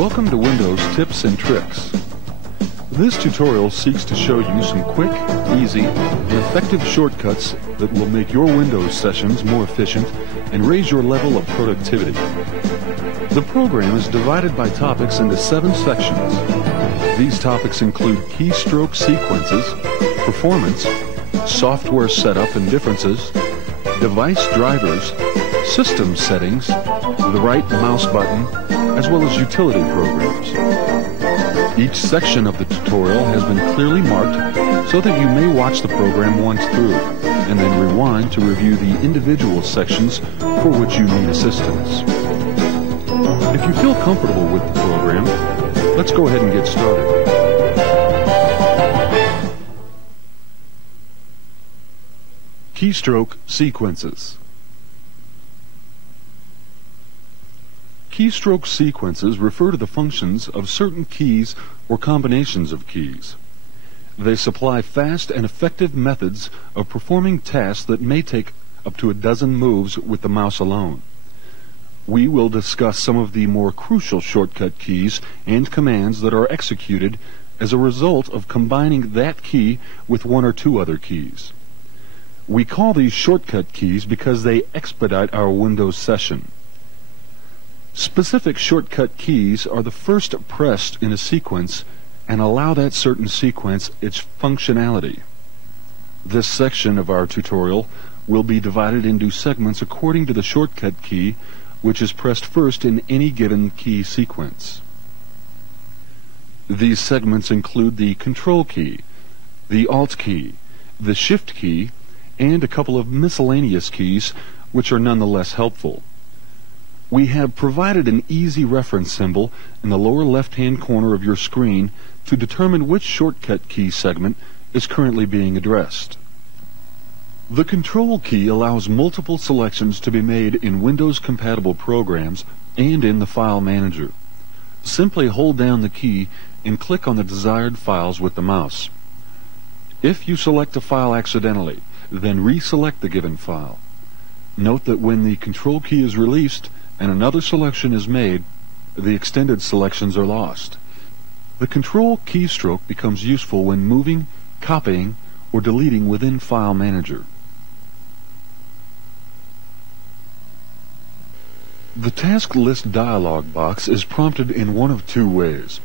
Welcome to Windows Tips and Tricks. This tutorial seeks to show you some quick, easy, and effective shortcuts that will make your Windows sessions more efficient and raise your level of productivity. The program is divided by topics into 7 sections. These topics include keystroke sequences, performance, software setup and differences, device drivers, system settings, the right mouse button, as well as utility programs. Each section of the tutorial has been clearly marked so that you may watch the program once through and then rewind to review the individual sections for which you need assistance. If you feel comfortable with the program, let's go ahead and get started. Keystroke sequences. Keystroke sequences refer to the functions of certain keys or combinations of keys. They supply fast and effective methods of performing tasks that may take up to a dozen moves with the mouse alone. We will discuss some of the more crucial shortcut keys and commands that are executed as a result of combining that key with one or two other keys. We call these shortcut keys because they expedite our Windows session. Specific shortcut keys are the first pressed in a sequence and allow that certain sequence its functionality. This section of our tutorial will be divided into segments according to the shortcut key which is pressed first in any given key sequence. These segments include the Control key, the Alt key, the Shift key, and a couple of miscellaneous keys which are nonetheless helpful. We have provided an easy reference symbol in the lower left-hand corner of your screen to determine which shortcut key segment is currently being addressed. The Control key allows multiple selections to be made in Windows-compatible programs and in the File Manager. Simply hold down the key and click on the desired files with the mouse. If you select a file accidentally, then reselect the given file. Note that when the Control key is released and another selection is made, the extended selections are lost. The Control keystroke becomes useful when moving, copying, or deleting within File Manager. The task list dialog box is prompted in one of two ways.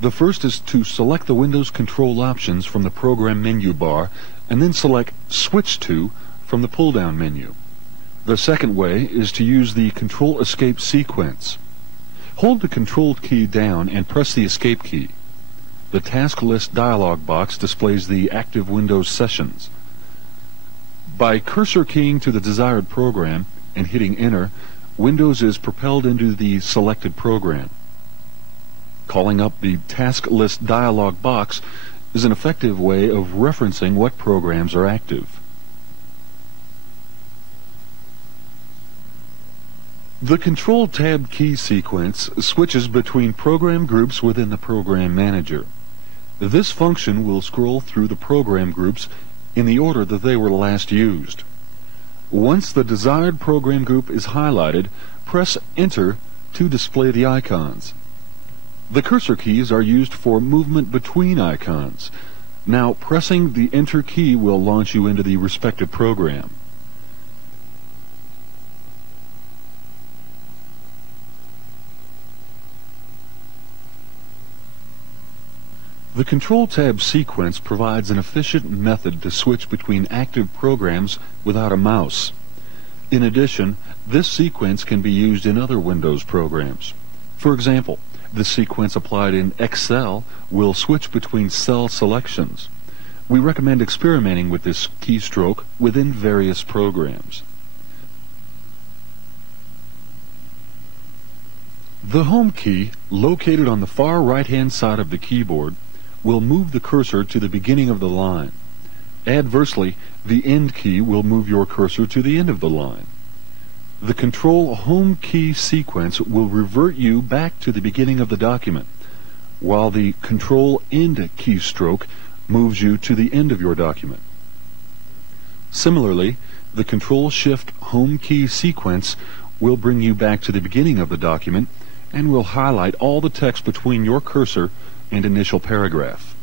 The first is to select the Windows control options from the program menu bar and then select Switch to from the pull-down menu. The second way is to use the Control Escape sequence. Hold the Control key down and press the Escape key. The task list dialog box displays the active Windows sessions. By cursor keying to the desired program and hitting Enter, Windows is propelled into the selected program. Calling up the task list dialog box is an effective way of referencing what programs are active. The Control Tab key sequence switches between program groups within the Program Manager. This function will scroll through the program groups in the order that they were last used. Once the desired program group is highlighted, press Enter to display the icons. The cursor keys are used for movement between icons. Now, pressing the Enter key will launch you into the respective program. The Control Tab sequence provides an efficient method to switch between active programs without a mouse. In addition, this sequence can be used in other Windows programs. For example, the sequence applied in Excel will switch between cell selections. We recommend experimenting with this keystroke within various programs. The Home key, located on the far right-hand side of the keyboard, will move the cursor to the beginning of the line. Adversely, the End key will move your cursor to the end of the line. The Control Home key sequence will revert you back to the beginning of the document, while the Control End keystroke moves you to the end of your document. Similarly, the Control Shift Home key sequence will bring you back to the beginning of the document, and will highlight all the text between your cursor and initial paragraph.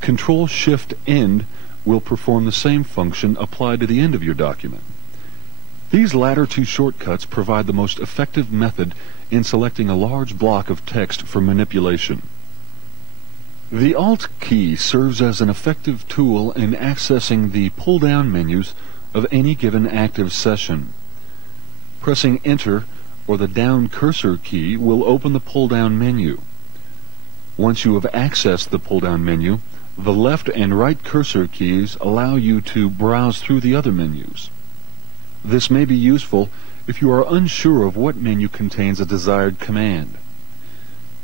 Control-Shift-End will perform the same function applied to the end of your document. These latter two shortcuts provide the most effective method in selecting a large block of text for manipulation. The Alt key serves as an effective tool in accessing the pull-down menus of any given active session. Pressing Enter or the down cursor key will open the pull-down menu. Once you have accessed the pull-down menu, the left and right cursor keys allow you to browse through the other menus. This may be useful if you are unsure of what menu contains a desired command.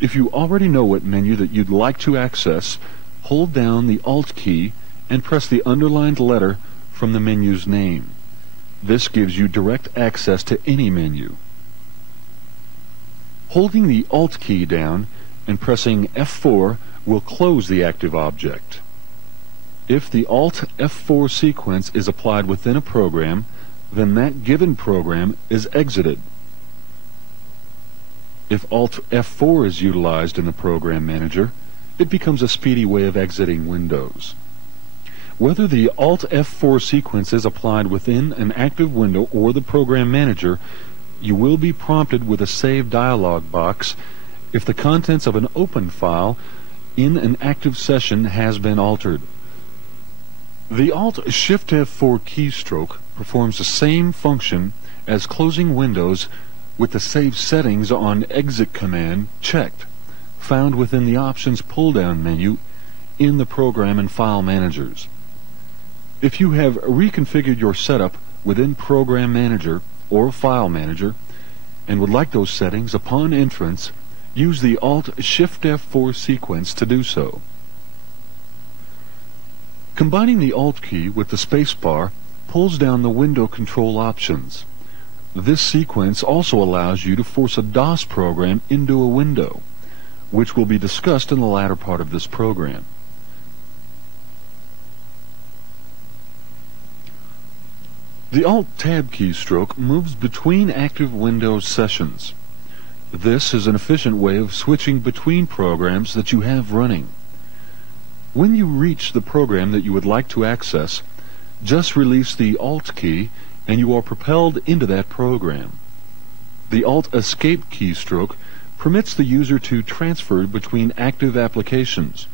If you already know what menu that you'd like to access, hold down the Alt key and press the underlined letter from the menu's name. This gives you direct access to any menu. Holding the Alt key down and pressing F4 will close the active object. If the Alt F4 sequence is applied within a program, then that given program is exited. If Alt F4 is utilized in the Program Manager, it becomes a speedy way of exiting Windows. Whether the Alt F4 sequence is applied within an active window or the Program Manager, you will be prompted with a Save dialog box if the contents of an open file in an active session has been altered. The Alt Shift F4 keystroke performs the same function as closing Windows with the Save Settings on Exit command checked, found within the Options pull-down menu in the Program and File Managers. If you have reconfigured your setup within Program Manager or File Manager and would like those settings upon entrance, use the Alt Shift F4 sequence to do so. Combining the Alt key with the spacebar pulls down the window control options. This sequence also allows you to force a DOS program into a window, which will be discussed in the latter part of this program. The Alt-Tab keystroke moves between active Windows sessions. This is an efficient way of switching between programs that you have running. When you reach the program that you would like to access, just release the Alt key and you are propelled into that program. The Alt-Escape keystroke permits the user to transfer between active applications.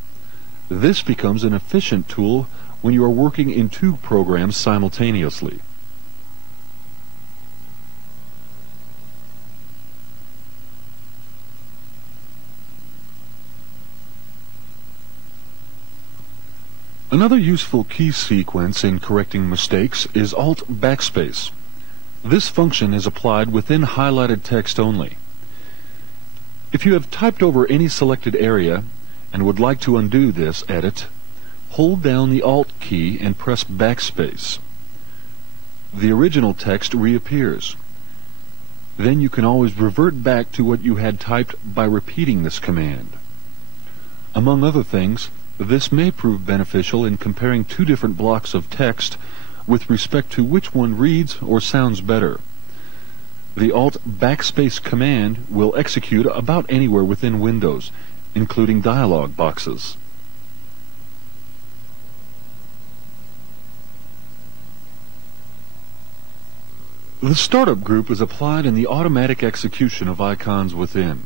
This becomes an efficient tool when you are working in two programs simultaneously. Another useful key sequence in correcting mistakes is Alt Backspace. This function is applied within highlighted text only. If you have typed over any selected area and would like to undo this edit, hold down the Alt key and press Backspace. The original text reappears. Then you can always revert back to what you had typed by repeating this command. Among other things, this may prove beneficial in comparing two different blocks of text with respect to which one reads or sounds better. The Alt Backspace command will execute about anywhere within Windows, including dialog boxes. The Startup group is applied in the automatic execution of icons within.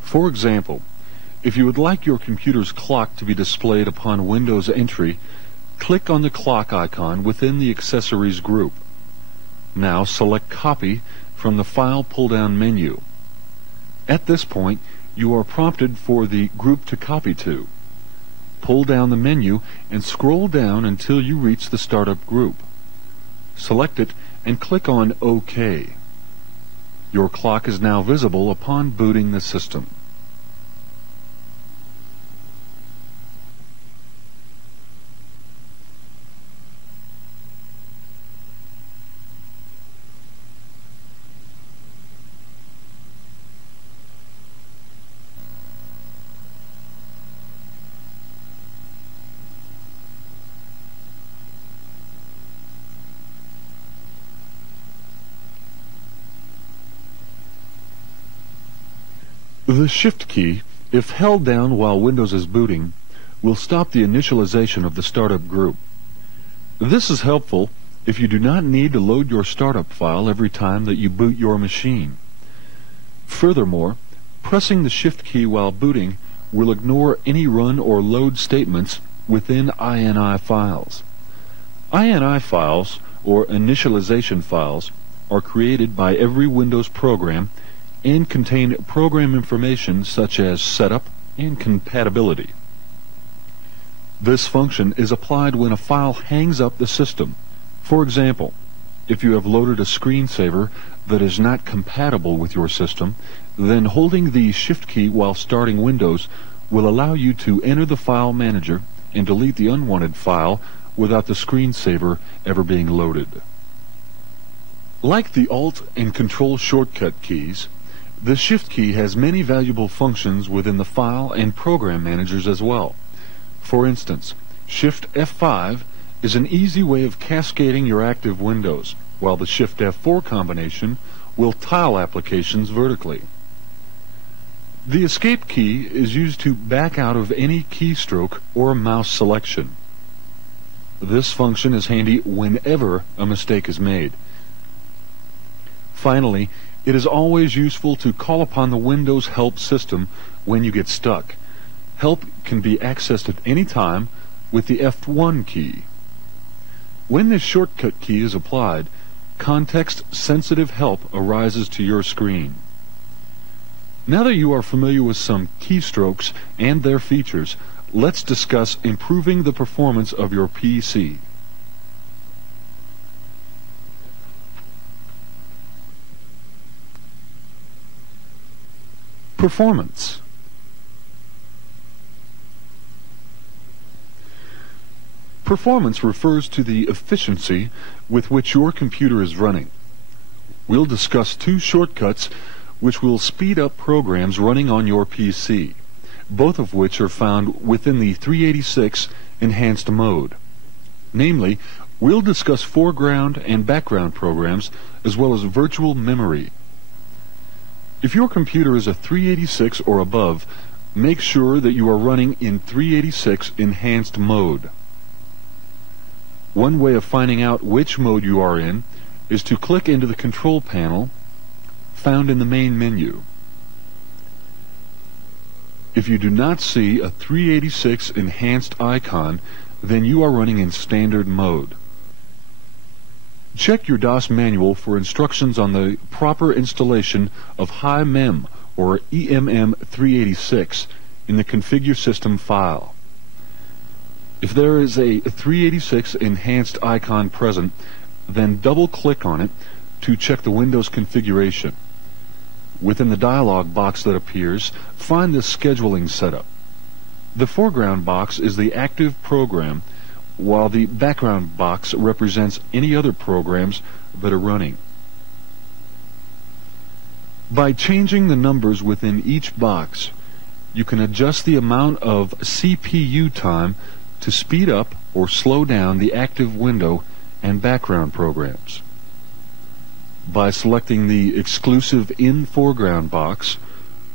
For example, if you would like your computer's clock to be displayed upon Windows entry, click on the clock icon within the Accessories group. Now select Copy from the File pull-down menu. At this point, you are prompted for the group to copy to. Pull down the menu and scroll down until you reach the Startup group. Select it and click on OK. Your clock is now visible upon booting the system. The Shift key, if held down while Windows is booting, will stop the initialization of the startup group. This is helpful if you do not need to load your startup file every time that you boot your machine. Furthermore, pressing the Shift key while booting will ignore any run or load statements within INI files. INI files, or initialization files, are created by every Windows program and contain program information such as setup and compatibility. This function is applied when a file hangs up the system. For example, if you have loaded a screensaver that is not compatible with your system, then holding the Shift key while starting Windows will allow you to enter the file manager and delete the unwanted file without the screensaver ever being loaded. Like the Alt and Control shortcut keys, the Shift key has many valuable functions within the file and program managers as well. For instance, Shift F5 is an easy way of cascading your active windows, while the Shift F4 combination will tile applications vertically. The Escape key is used to back out of any keystroke or mouse selection. This function is handy whenever a mistake is made. Finally, it is always useful to call upon the Windows Help system when you get stuck. Help can be accessed at any time with the F1 key. When this shortcut key is applied, context-sensitive help arises to your screen. Now that you are familiar with some keystrokes and their features, let's discuss improving the performance of your PC. Performance. Performance refers to the efficiency with which your computer is running. We'll discuss two shortcuts which will speed up programs running on your PC, both of which are found within the 386 Enhanced mode. Namely, we'll discuss foreground and background programs as well as virtual memory. If your computer is a 386 or above, make sure that you are running in 386 Enhanced mode. One way of finding out which mode you are in is to click into the control panel found in the main menu. If you do not see a 386 Enhanced icon, then you are running in Standard mode. Check your DOS manual for instructions on the proper installation of HiMem or EMM386 in the Configure System file. If there is a 386 Enhanced icon present, then double-click on it to check the Windows configuration. Within the dialog box that appears, find the scheduling setup. The foreground box is the active program, while the background box represents any other programs that are running. By changing the numbers within each box, you can adjust the amount of CPU time to speed up or slow down the active window and background programs. By selecting the exclusive In Foreground box,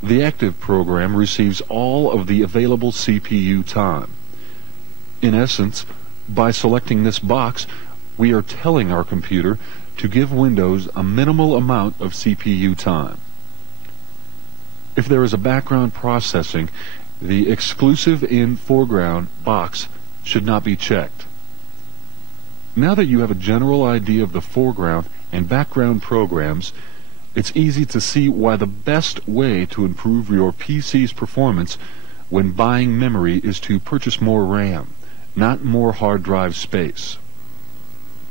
the active program receives all of the available CPU time. In essence, by selecting this box, we are telling our computer to give Windows a minimal amount of CPU time. If there is a background processing, the exclusive In Foreground box should not be checked. Now that you have a general idea of the foreground and background programs, it's easy to see why the best way to improve your PC's performance when buying memory is to purchase more RAM, not more hard drive space.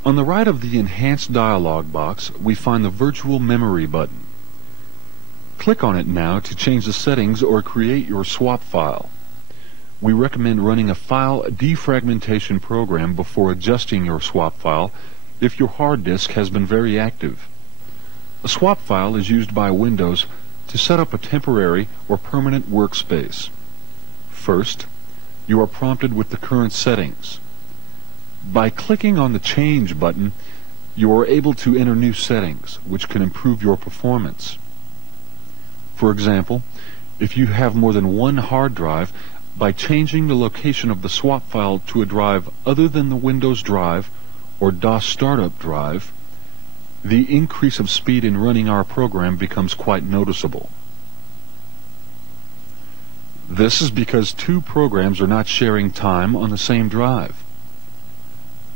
On the right of the Enhanced dialog box, we find the Virtual Memory button. Click on it now to change the settings or create your swap file. We recommend running a file defragmentation program before adjusting your swap file if your hard disk has been very active. A swap file is used by Windows to set up a temporary or permanent workspace. First, you are prompted with the current settings. By clicking on the Change button, you are able to enter new settings, which can improve your performance. For example, if you have more than one hard drive, by changing the location of the swap file to a drive other than the Windows drive or DOS startup drive, the increase of speed in running our program becomes quite noticeable. This is because two programs are not sharing time on the same drive.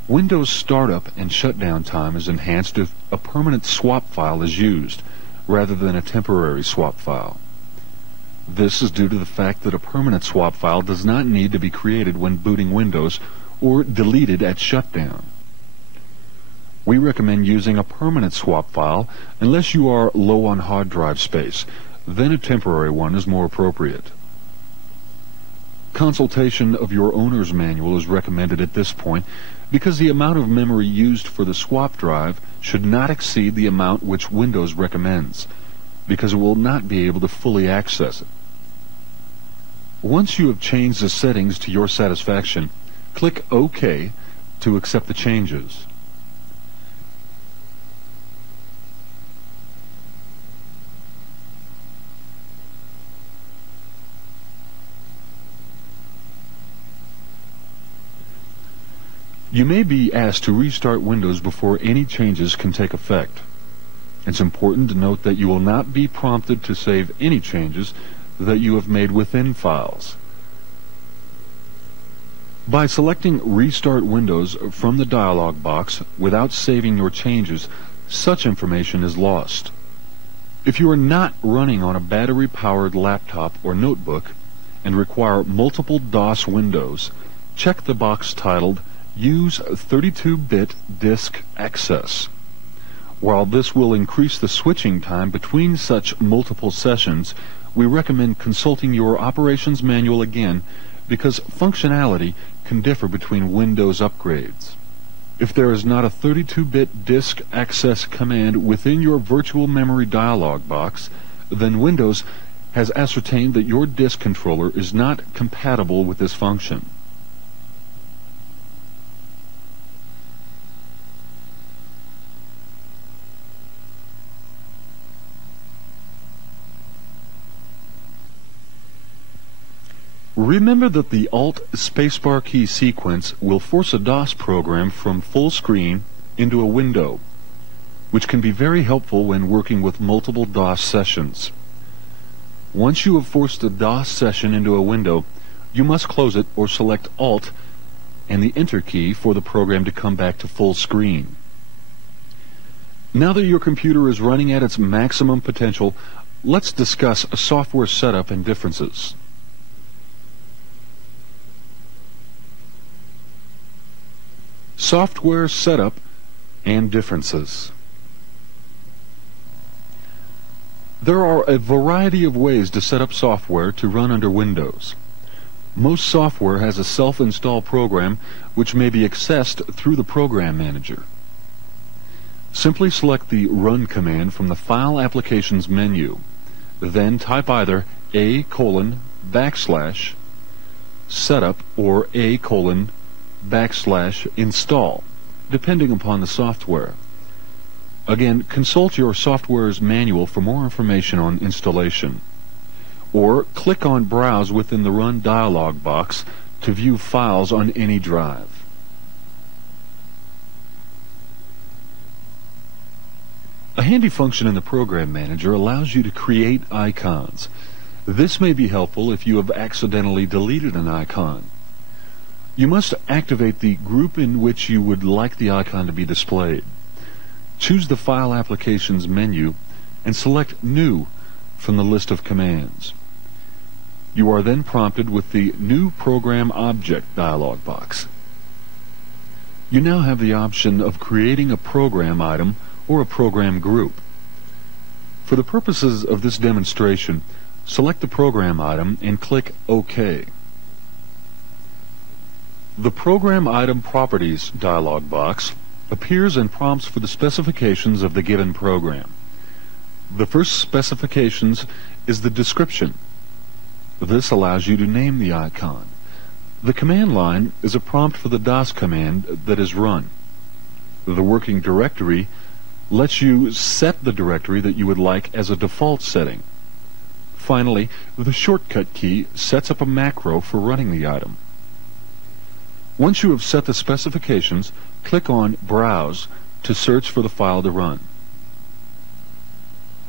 Windows startup and shutdown time is enhanced if a permanent swap file is used, rather than a temporary swap file. This is due to the fact that a permanent swap file does not need to be created when booting Windows or deleted at shutdown. We recommend using a permanent swap file unless you are low on hard drive space. Then a temporary one is more appropriate. Consultation of your owner's manual is recommended at this point because the amount of memory used for the swap drive should not exceed the amount which Windows recommends, because it will not be able to fully access it. Once you have changed the settings to your satisfaction, click OK to accept the changes. You may be asked to restart Windows before any changes can take effect. It's important to note that you will not be prompted to save any changes that you have made within files. By selecting Restart Windows from the dialog box without saving your changes, such information is lost. If you are not running on a battery-powered laptop or notebook and require multiple DOS windows, check the box titled Use 32-bit disk access. While this will increase the switching time between such multiple sessions, we recommend consulting your operations manual again because functionality can differ between Windows upgrades. If there is not a 32-bit disk access command within your virtual memory dialog box, then Windows has ascertained that your disk controller is not compatible with this function. Remember that the Alt spacebar key sequence will force a DOS program from full screen into a window, which can be very helpful when working with multiple DOS sessions. Once you have forced a DOS session into a window, you must close it or select Alt and the Enter key for the program to come back to full screen. Now that your computer is running at its maximum potential, let's discuss software setup and differences. Software setup and differences. There are a variety of ways to set up software to run under Windows. Most software has a self-install program which may be accessed through the Program Manager. Simply select the Run command from the File Applications menu. Then type either /setup or /install, depending upon the software. Again, consult your software's manual for more information on installation. Or click on Browse within the Run dialog box to view files on any drive. A handy function in the Program Manager allows you to create icons. This may be helpful if you have accidentally deleted an icon. You must activate the group in which you would like the icon to be displayed. Choose the File Applications menu and select New from the list of commands. You are then prompted with the New Program Object dialog box. You now have the option of creating a program item or a program group. For the purposes of this demonstration, select the program item and click OK. The Program Item Properties dialog box appears and prompts for the specifications of the given program. The first specifications is the description. This allows you to name the icon. The command line is a prompt for the DOS command that is run. The working directory lets you set the directory that you would like as a default setting. Finally, the shortcut key sets up a macro for running the item. Once you have set the specifications, click on Browse to search for the file to run.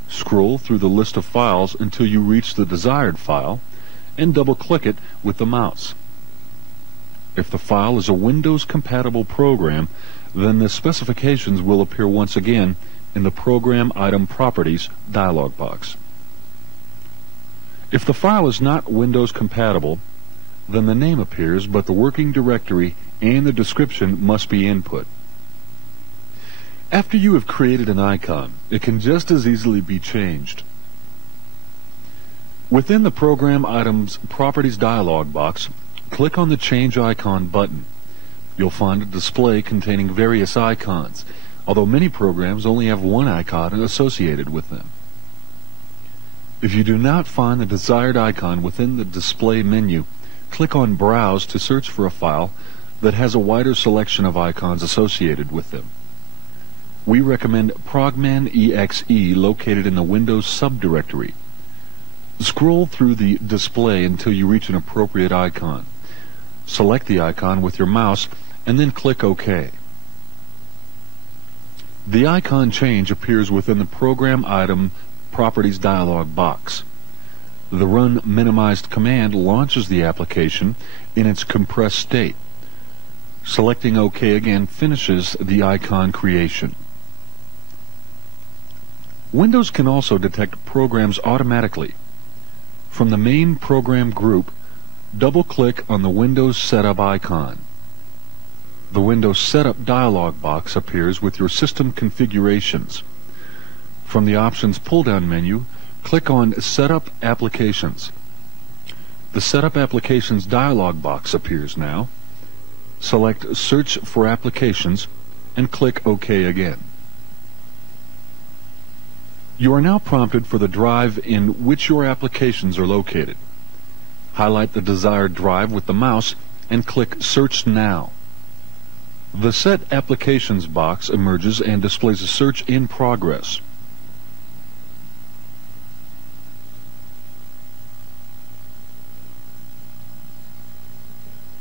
Scroll through the list of files until you reach the desired file, and double-click it with the mouse. If the file is a Windows-compatible program, then the specifications will appear once again in the Program Item Properties dialog box. If the file is not Windows compatible, then the name appears, but the working directory and the description must be input. After you have created an icon, it can just as easily be changed. Within the Program Items Properties dialog box, click on the Change Icon button. You'll find a display containing various icons, although many programs only have one icon associated with them. If you do not find the desired icon within the display menu, click on Browse to search for a file that has a wider selection of icons associated with them. We recommend progman.exe located in the Windows subdirectory. Scroll through the display until you reach an appropriate icon. Select the icon with your mouse and then click OK. The icon change appears within the Program Item Properties dialog box. The Run Minimized command launches the application in its compressed state. Selecting OK again finishes the icon creation. Windows can also detect programs automatically. From the main program group, double-click on the Windows Setup icon. The Windows Setup dialog box appears with your system configurations. From the Options pull-down menu, click on Setup Applications. The Setup Applications dialog box appears now. Select Search for Applications and click OK again. You are now prompted for the drive in which your applications are located. Highlight the desired drive with the mouse and click Search Now. The Set Applications box emerges and displays a search in progress.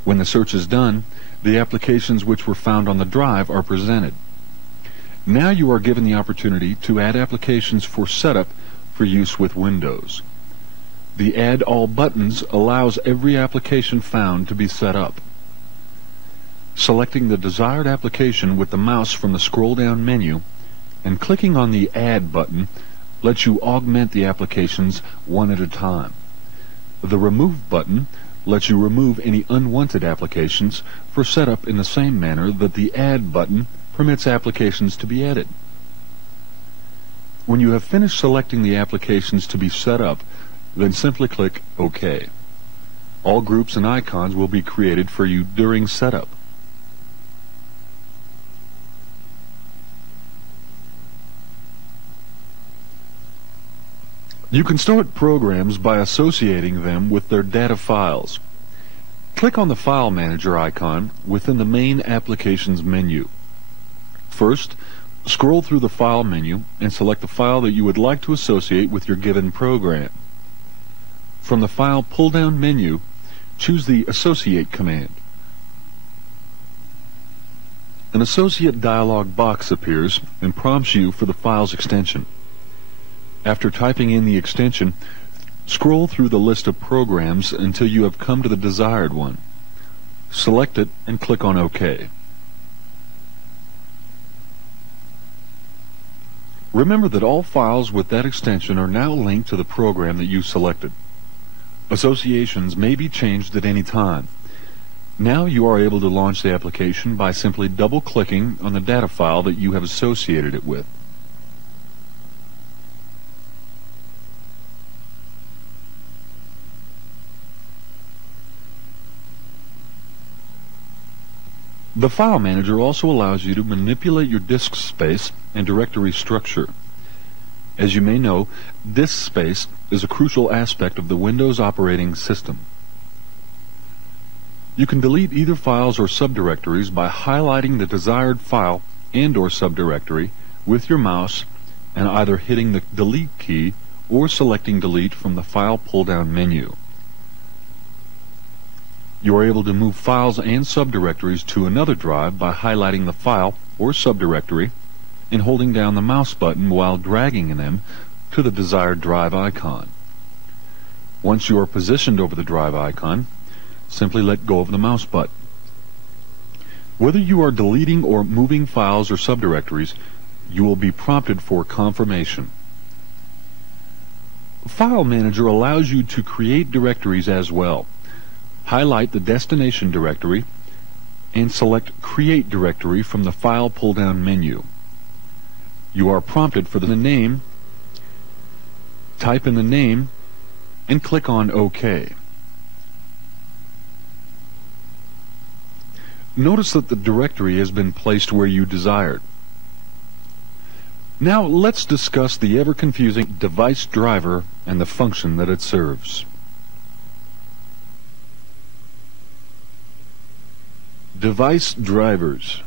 When the search is done, the applications which were found on the drive are presented. Now you are given the opportunity to add applications for setup for use with Windows. The Add All buttons allows every application found to be set up. Selecting the desired application with the mouse from the scroll-down menu and clicking on the Add button lets you augment the applications one at a time. The Remove button lets you remove any unwanted applications for setup in the same manner that the Add button permits applications to be added. When you have finished selecting the applications to be set up, then simply click OK. All groups and icons will be created for you during setup. You can start programs by associating them with their data files. Click on the File Manager icon within the Main Applications menu. First, scroll through the File menu and select the file that you would like to associate with your given program. From the File pull-down menu, choose the Associate command. An Associate dialog box appears and prompts you for the file's extension. After typing in the extension, scroll through the list of programs until you have come to the desired one. Select it and click on OK. Remember that all files with that extension are now linked to the program that you selected. Associations may be changed at any time. Now you are able to launch the application by simply double-clicking on the data file that you have associated it with. The File Manager also allows you to manipulate your disk space and directory structure. As you may know, disk space is a crucial aspect of the Windows operating system. You can delete either files or subdirectories by highlighting the desired file and/or subdirectory with your mouse and either hitting the Delete key or selecting Delete from the File pull-down menu. You are able to move files and subdirectories to another drive by highlighting the file or subdirectory and holding down the mouse button while dragging them to the desired drive icon. Once you are positioned over the drive icon, simply let go of the mouse button. Whether you are deleting or moving files or subdirectories, you will be prompted for confirmation. File Manager allows you to create directories as well. Highlight the destination directory and select Create Directory from the File pull-down menu. You are prompted for the name. Type in the name and click on OK. Notice that the directory has been placed where you desired. Now let's discuss the ever-confusing device driver and the function that it serves. Device drivers.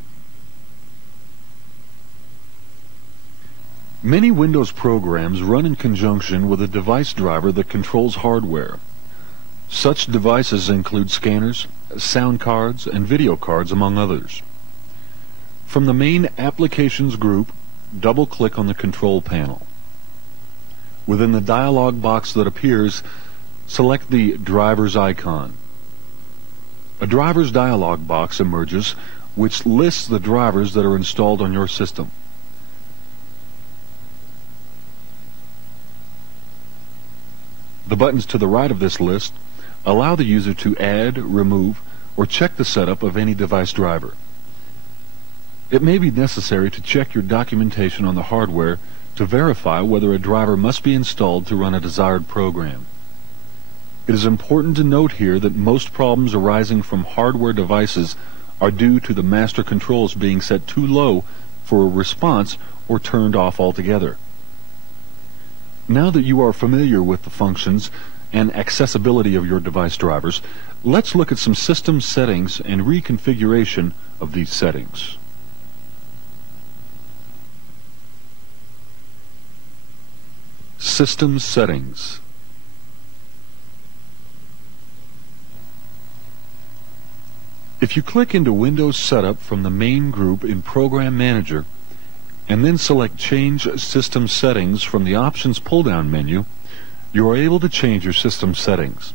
Many Windows programs run in conjunction with a device driver that controls hardware. Such devices include scanners, sound cards, and video cards, among others. From the main Applications group, double-click on the Control panel. Within the dialog box that appears, select the Drivers icon. A Drivers dialog box emerges, which lists the drivers that are installed on your system. The buttons to the right of this list allow the user to add, remove, or check the setup of any device driver. It may be necessary to check your documentation on the hardware to verify whether a driver must be installed to run a desired program. It is important to note here that most problems arising from hardware devices are due to the master controls being set too low for a response or turned off altogether. Now that you are familiar with the functions and accessibility of your device drivers, let's look at some system settings and reconfiguration of these settings. System settings. If you click into Windows Setup from the main group in Program Manager, and then select Change System Settings from the Options pull-down menu, you are able to change your system settings.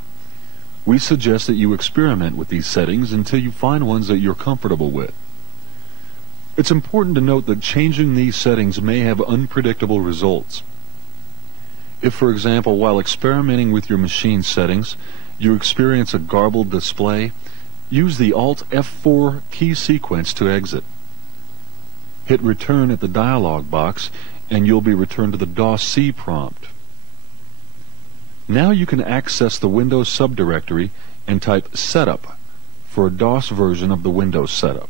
We suggest that you experiment with these settings until you find ones that you're comfortable with. It's important to note that changing these settings may have unpredictable results. If, for example, while experimenting with your machine settings, you experience a garbled display, use the Alt F4 key sequence to exit. Hit Return at the dialog box and you'll be returned to the DOS-C prompt. Now you can access the Windows subdirectory and type Setup for a DOS version of the Windows setup.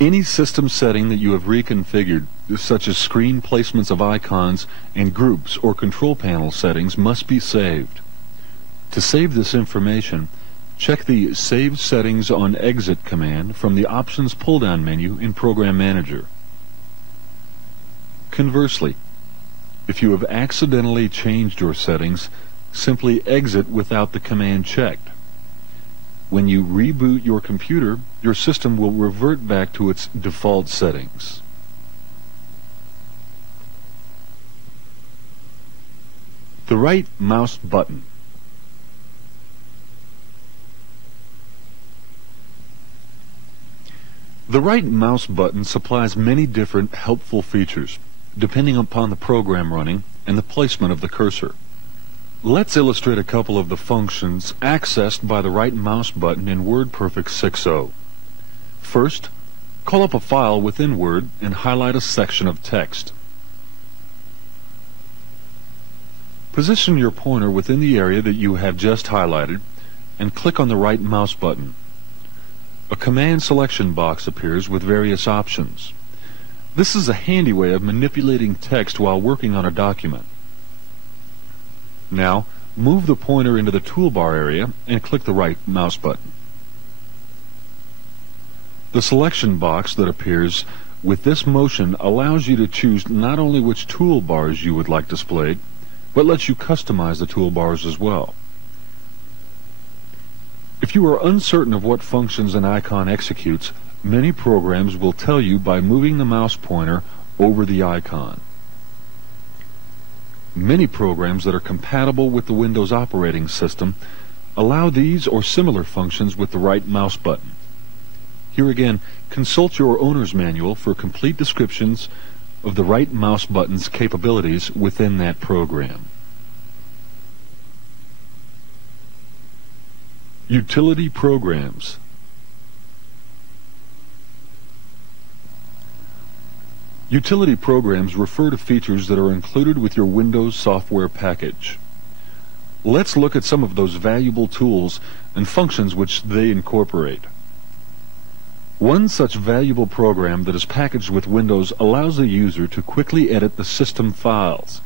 Any system setting that you have reconfigured, such as screen placements of icons and groups or control panel settings, must be saved. To save this information, check the Save Settings on Exit command from the Options pull-down menu in Program Manager. Conversely, if you have accidentally changed your settings, simply exit without the command checked. When you reboot your computer, your system will revert back to its default settings. The right mouse button. The right mouse button supplies many different helpful features, depending upon the program running and the placement of the cursor. Let's illustrate a couple of the functions accessed by the right mouse button in WordPerfect 6.0. First, call up a file within Word and highlight a section of text. Position your pointer within the area that you have just highlighted and click on the right mouse button. A command selection box appears with various options. This is a handy way of manipulating text while working on a document. Now, move the pointer into the toolbar area and click the right mouse button. The selection box that appears with this motion allows you to choose not only which toolbars you would like displayed, but lets you customize the toolbars as well. If you are uncertain of what functions an icon executes, many programs will tell you by moving the mouse pointer over the icon. Many programs that are compatible with the Windows operating system allow these or similar functions with the right mouse button. Here again, consult your owner's manual for complete descriptions of the right mouse button's capabilities within that program. Utility programs. Utility programs refer to features that are included with your Windows software package. Let's look at some of those valuable tools and functions which they incorporate. One such valuable program that is packaged with Windows allows the user to quickly edit the system files.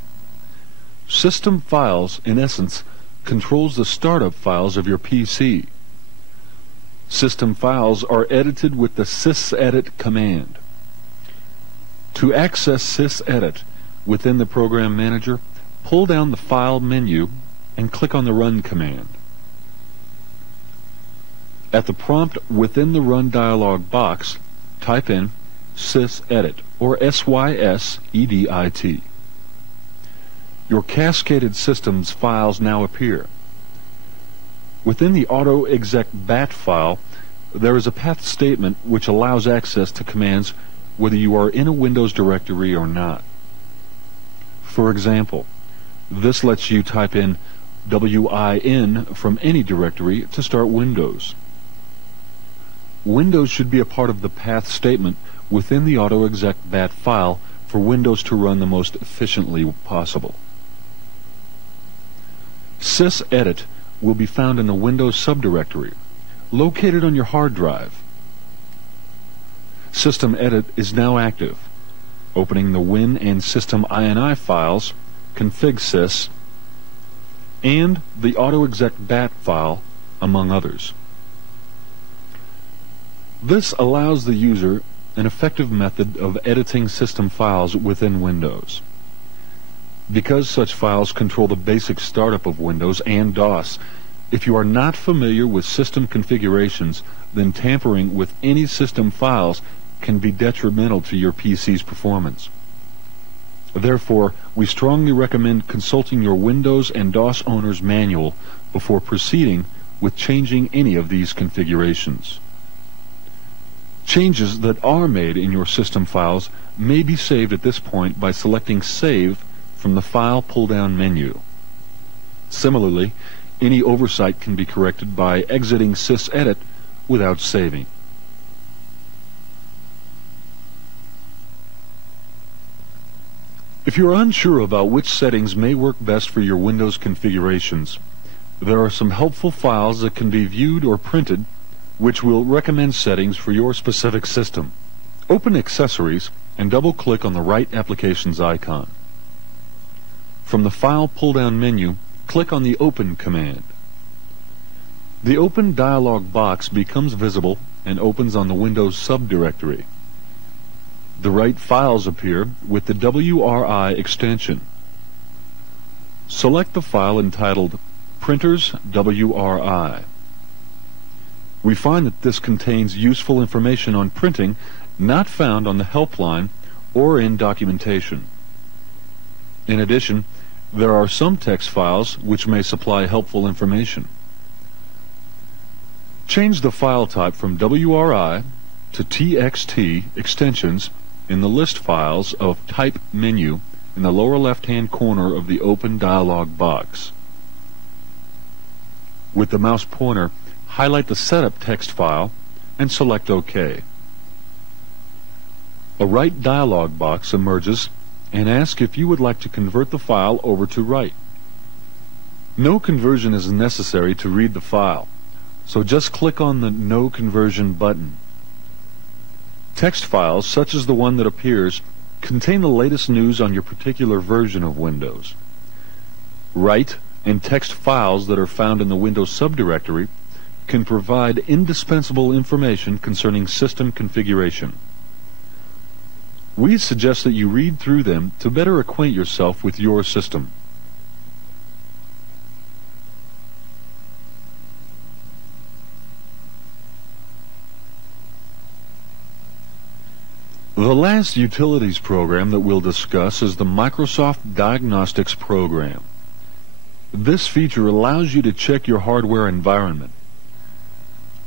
System files, in essence, controls the startup files of your PC. System files are edited with the sysedit command. To access sysedit within the Program Manager, pull down the File menu and click on the Run command. At the prompt within the Run dialog box, type in sysedit, or SYSEDIT. Your cascaded systems files now appear. Within the AutoExec.bat file, there is a path statement which allows access to commands whether you are in a Windows directory or not. For example, this lets you type in WIN from any directory to start Windows. Windows should be a part of the path statement within the AutoExec.bat file for Windows to run the most efficiently possible. sysedit will be found in the Windows subdirectory, located on your hard drive. System Edit is now active, opening the Win and System INI files, configsys, and the AutoExec.bat file, among others. This allows the user an effective method of editing system files within Windows. Because such files control the basic startup of Windows and DOS, if you are not familiar with system configurations, then tampering with any system files can be detrimental to your PC's performance. Therefore, we strongly recommend consulting your Windows and DOS owner's manual before proceeding with changing any of these configurations. Changes that are made in your system files may be saved at this point by selecting Save from the File pull-down menu. Similarly, any oversight can be corrected by exiting sysedit without saving. If you're unsure about which settings may work best for your Windows configurations, there are some helpful files that can be viewed or printed which will recommend settings for your specific system. Open Accessories and double-click on the right applications icon. From the File pull-down menu, click on the Open command. The Open dialog box becomes visible and opens on the Windows subdirectory. The right files appear with the WRI extension. Select the file entitled Printers WRI. We find that this contains useful information on printing not found on the helpline or in documentation. In addition, there are some text files which may supply helpful information. Change the file type from WRI to TXT extensions in the list files of Type menu in the lower left-hand corner of the Open dialog box. With the mouse pointer, highlight the Setup text file and select OK. A Write dialog box emerges and asks if you would like to convert the file over to Write. No conversion is necessary to read the file, so just click on the No Conversion button. Text files, such as the one that appears, contain the latest news on your particular version of Windows. Write and text files that are found in the Windows subdirectory can provide indispensable information concerning system configuration. We suggest that you read through them to better acquaint yourself with your system. The last utilities program that we'll discuss is the Microsoft Diagnostics program. This feature allows you to check your hardware environment.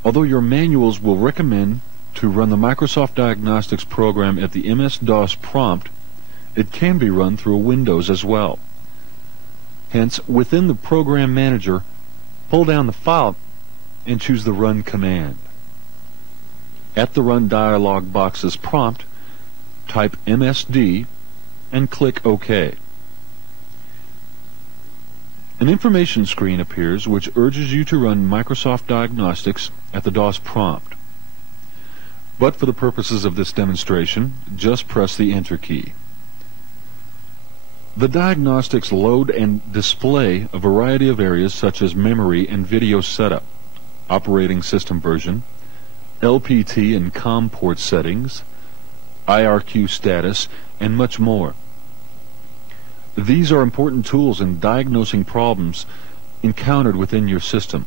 Although your manuals will recommend to run the Microsoft Diagnostics program at the MS-DOS prompt, it can be run through Windows as well. Hence, within the Program Manager, pull down the File and choose the Run command. At the Run dialog box's prompt, type MSD and click OK. An information screen appears which urges you to run Microsoft Diagnostics at the DOS prompt. But for the purposes of this demonstration, just press the Enter key. The diagnostics load and display a variety of areas such as memory and video setup, operating system version, LPT and COM port settings, IRQ status, and much more. These are important tools in diagnosing problems encountered within your system.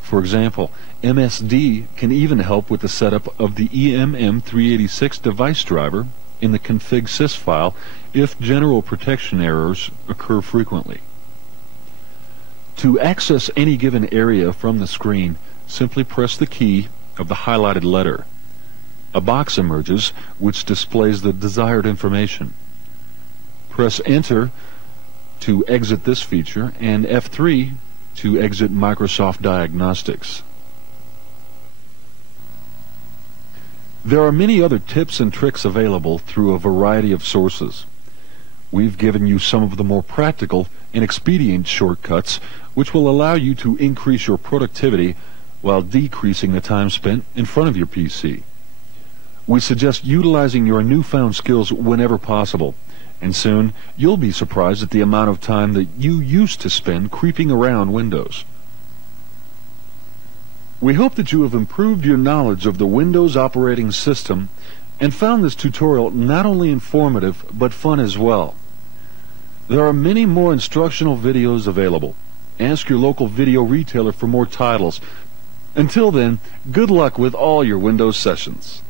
For example, MSD can even help with the setup of the EMM386 device driver in the config sys file if general protection errors occur frequently. To access any given area from the screen, simply press the key of the highlighted letter. A box emerges which displays the desired information. Press Enter to exit this feature and F3 to exit Microsoft Diagnostics. There are many other tips and tricks available through a variety of sources. We've given you some of the more practical and expedient shortcuts which will allow you to increase your productivity while decreasing the time spent in front of your PC. We suggest utilizing your newfound skills whenever possible, and soon you'll be surprised at the amount of time that you used to spend creeping around Windows. We hope that you have improved your knowledge of the Windows operating system and found this tutorial not only informative but fun as well. There are many more instructional videos available. Ask your local video retailer for more titles. Until then, good luck with all your Windows sessions.